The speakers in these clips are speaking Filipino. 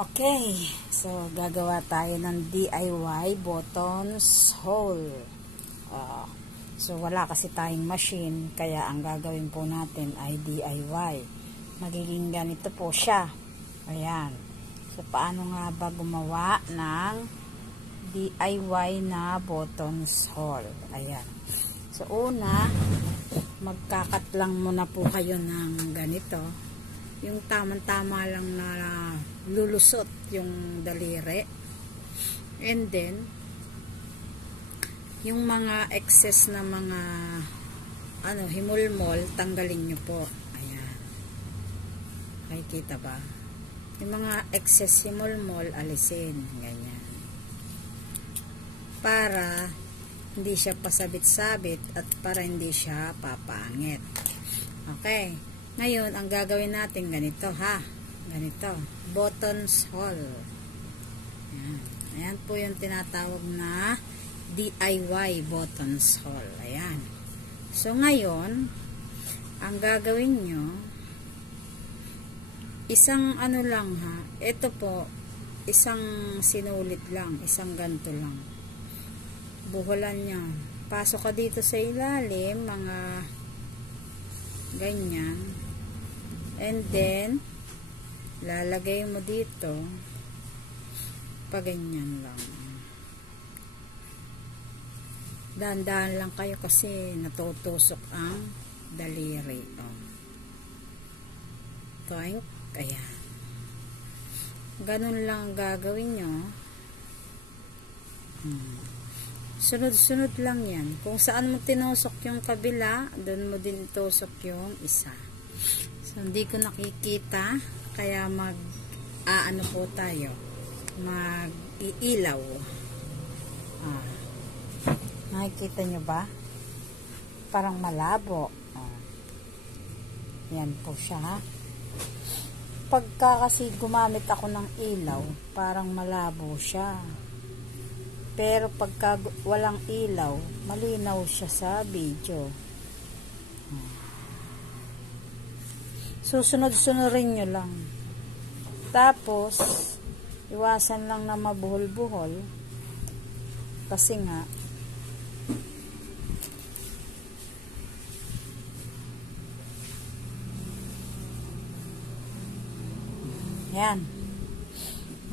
Okay, so gagawa tayo ng DIY buttons hole. So wala kasi tayong machine, kaya ang gagawin po natin ay DIY. Magiging ganito po siya. Ayan. So paano nga ba gumawa ng DIY na buttons hole? Ayan. So una, magkakat lang muna po kayo ng ganito. Yung tamang-tama lang na lulusot yung daliri. And then, yung mga excess na mga himulmol, tanggalin nyo po. Ayan. Nakikita ba? Yung mga excess himulmol, alisin. Ganyan. Para hindi siya pasabit-sabit at para hindi siya papangit. Okay. Ngayon, ang gagawin natin ganito ha. Ganito. Buttons hole. Ayan. Ayan po yung tinatawag na DIY buttons hole. Ayan. So, ngayon, ang gagawin nyo, isang lang ha. Ito po, isang sinulit lang. Isang ganito lang. Buhulan nyo. Pasok ka dito sa ilalim, mga ganyan. And then, lalagay mo dito, paganyan lang. Dahan-dahan lang kayo kasi natutusok ang daliri. Toink, ayan. Ganun lang ang gagawin nyo. Sunod-sunod lang yan. Kung saan mo tinusok yung kabila, doon mo din tusok yung isa. So, hindi ko nakikita, kaya ano po tayo, mag-iilaw. Nakikita nyo ba? Parang malabo. Yan po siya. Pagka kasi gumamit ako ng ilaw, parang malabo siya. Pero pagka walang ilaw, malinaw siya sa video. Susunod-sunurin nyo lang. Tapos, iwasan lang na mabuhol-buhol. Kasi nga, yan.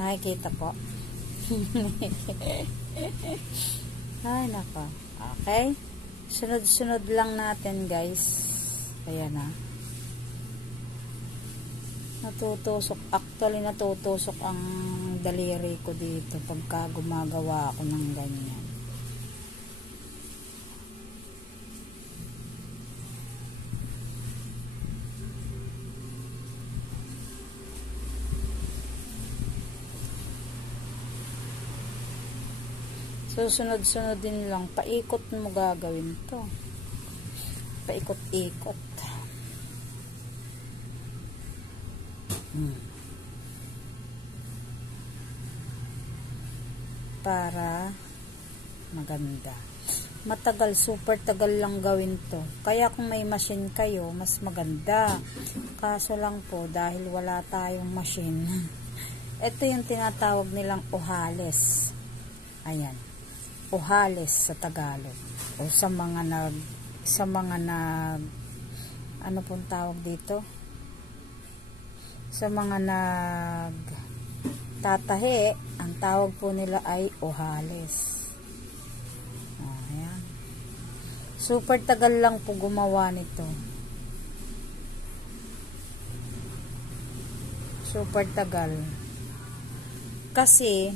Nakikita po. Ay, nako. Okay. Sunod-sunod lang natin, guys. Ayan na. Actually natutusok ang daliri ko dito pagka gumagawa ako ng ganyan. So, sunod-sunod din lang. Paikot mo gagawin to. Paikot-ikot. Para maganda. Matagal, super tagal lang gawin to. Kaya kung may machine kayo, mas maganda. Kaso lang po, dahil wala tayong machine, ito yung tinatawag nilang uhales. Ayan. Uhales sa Tagalog. O sa mga ano pong tawag dito? Sa mga tatahi, ang tawag po nila ay uhales. Ayan. Super tagal lang po gumawa nito. Super tagal. Kasi,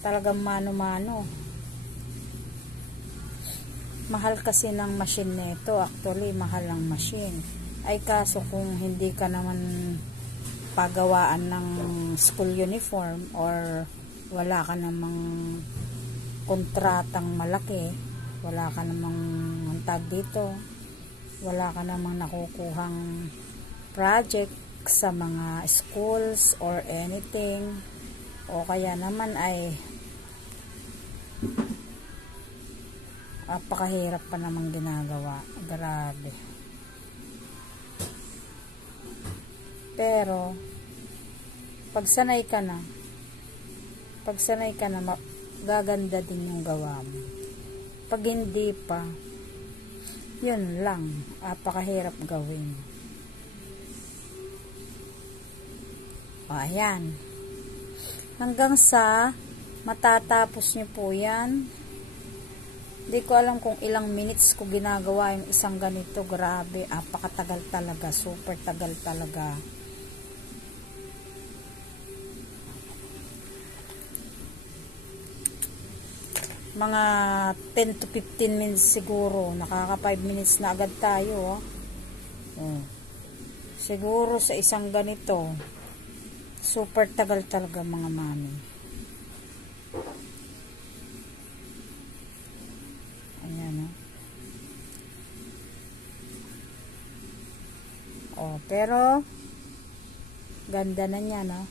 talagang mano-mano. Mahal kasi ng machine nito. Actually, mahal ang machine. Ay kaso kung hindi ka naman pagawaan ng school uniform or wala ka namang kontratang malaki, wala ka namang tag dito, wala ka namang nakukuhang project sa mga schools or anything, o kaya naman ay apakahirap pa namang ginagawa. Grabe. Pero Pag sanay ka na, gaganda din yung gawa mo. Pag hindi pa, yun lang, apakahirap gawin. O, ayan. Hanggang sa matatapos nyo po yan. Hindi ko alam kung ilang minutes ko ginagawa yung isang ganito. Grabe, apakatagal talaga. Super tagal talaga. Mga 10 to 15 minutes siguro. Nakaka 5 minutes na agad tayo. Siguro sa isang ganito, super tagal talaga mga mami. Ayan o. Pero ganda na niya, no?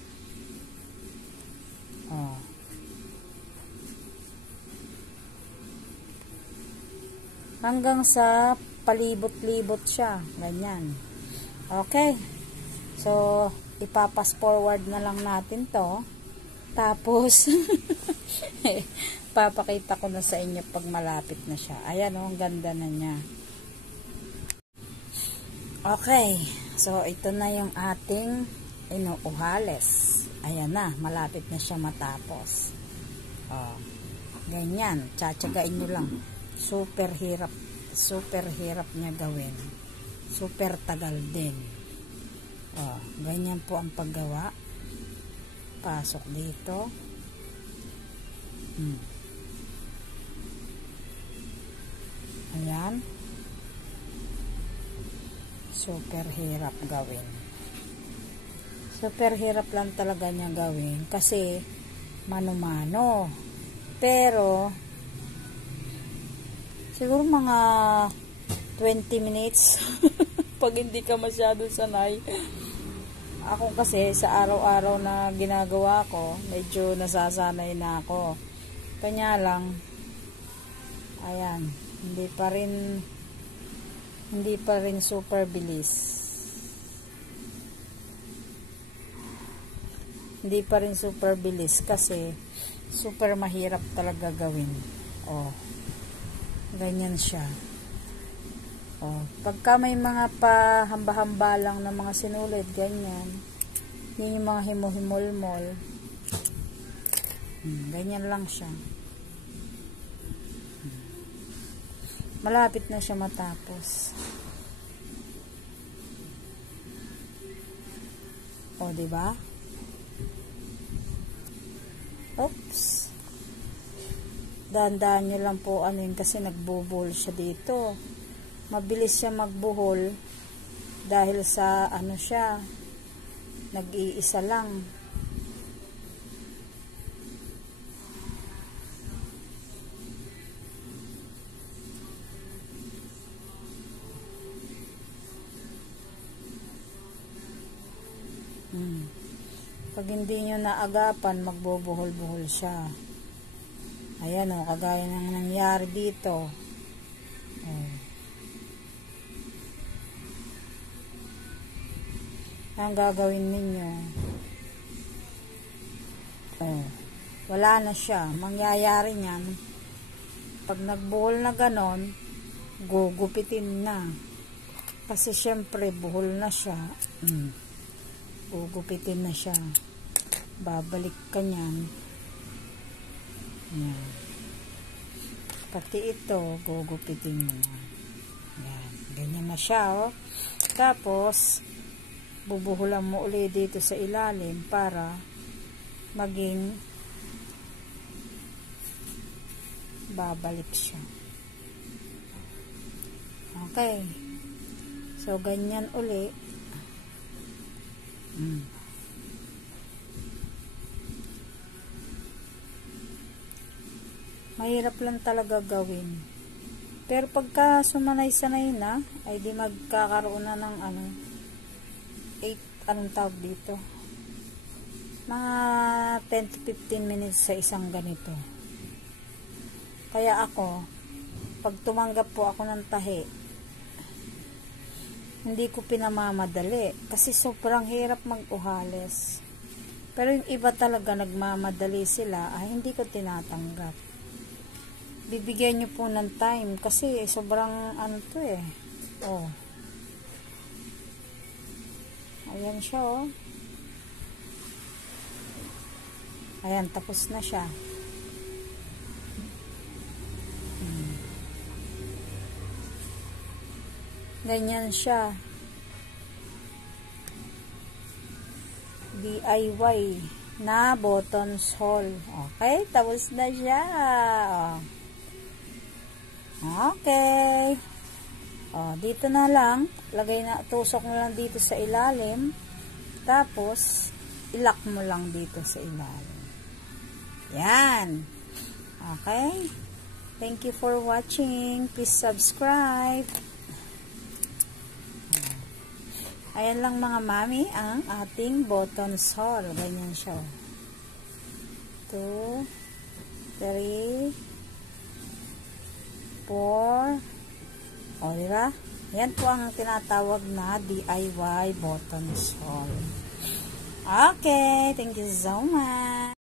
Hanggang sa palibot-libot siya. Ganyan. Okay. So, ipapas forward na lang natin to. Tapos, papakita ko na sa inyo pag malapit na siya. Ayan o, ang ganda na niya. Okay. So, ito na yung ating inuuhales. Ayan na, malapit na siya matapos. Ganyan. Tsatsagain nyo lang. Super hirap niya gawin. Super tagal din. Ganyan po ang paggawa. Pasok dito. Ayan. Super hirap gawin. Super hirap lang talaga niya gawin kasi mano-mano. Pero siguro mga 20 minutes pag hindi ka masyado sanay. Ako kasi sa araw-araw na ginagawa ko, medyo nasasanay na ako. Kanya lang, ayan, hindi pa rin super bilis. Hindi pa rin super bilis kasi super mahirap talaga gawin. Ganyan siya. Pagka may mga pahamba-hamba lang na mga sinulit, ganyan. Yun yung mga himo-himol-mol. Ganyan lang siya. Malapit na siya matapos. Diba? Oops. Dahan-dahan nyo lang po kasi nagbubuhol siya dito. Mabilis siya magbuhol dahil sa siya, nag-iisa lang. Pag hindi nyo naagapan, magbubuhol-buhol siya. Ayan kagaya ng nangyari dito. Ang gagawin ninyo, wala na siya. Mangyayari niyan, pag nagbuhol na ganon, gugupitin na. Kasi syempre, buhol na siya. Gugupitin na siya. Babalik ka niyan. Yan. Pati ito, gugupitin mo na. Yan. Ganyan na siya, Tapos, bubuhulan mo ulit dito sa ilalim para maging babalik siya. Okay. So, ganyan ulit. Mahirap lang talaga gawin. Pero pagka sumanay-sanay na, ay di magkakaroon na ng 8, anong tawag dito? Mga 10 to 15 minutes sa isang ganito. Kaya ako, pag tumanggap po ako ng tahi, hindi ko pinamamadali. Kasi sobrang hirap mag-uhales. Pero yung iba talaga nagmamadali sila, hindi ko tinatanggap. Bibigyan nyo po ng time kasi sobrang ano to eh. Oh. Ayan siya oh. Ayan, tapos na siya. Ganyan siya. DIY na buttons hole. Okay, tapos na siya. Okay. Dito na lang. Tusok mo lang dito sa ilalim. Tapos, ilock mo lang dito sa ilalim. Yan. Okay. Thank you for watching. Please subscribe. Ayan lang mga mami ang ating buttons hole. Ganyan siya. 2, 3, 4. Diba? Yan po ang tinatawag na DIY buttons hole. Okay. Thank you so much.